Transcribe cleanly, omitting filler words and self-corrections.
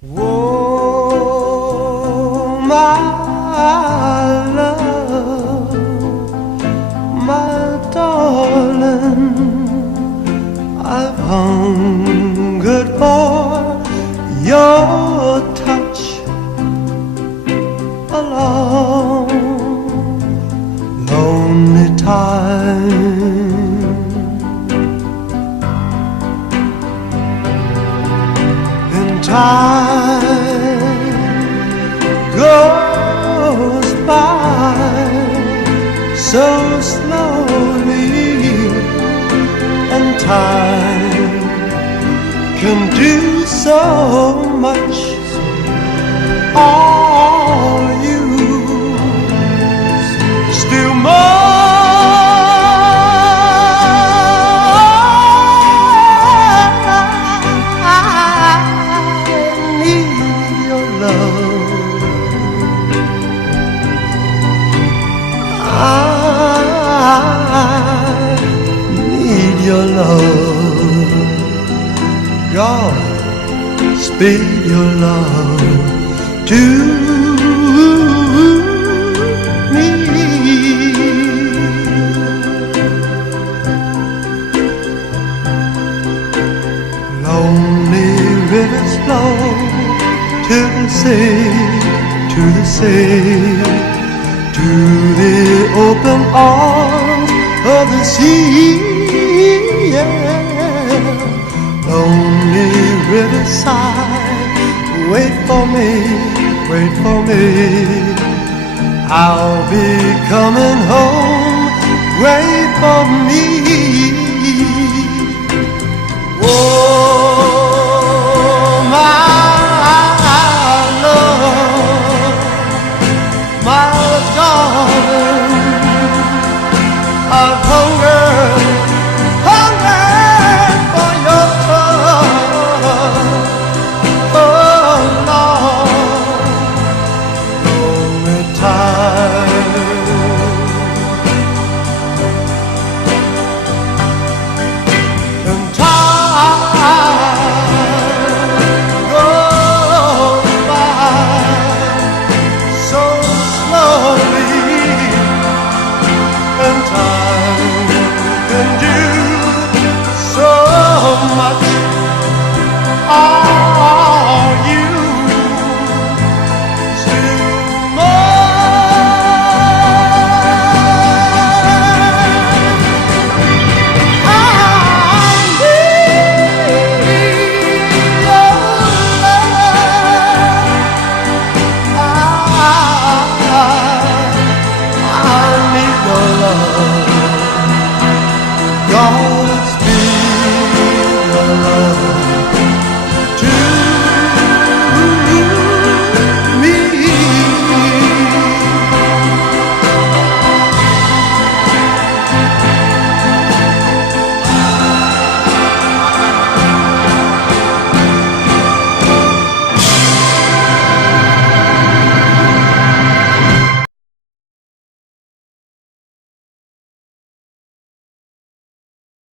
Oh, my love, my darling, I've hungered for your touch a long, lonely time. Time goes by so slowly, and time can do so much. All you still more. I need your love. God, speed your love to me. Lonely rivers flow to the sea, to the sea, to the open arms of the sea, yeah. Lonely riverside, wait for me, wait for me. I'll be coming home, wait for me. Oh, my love, my darling, I've hungered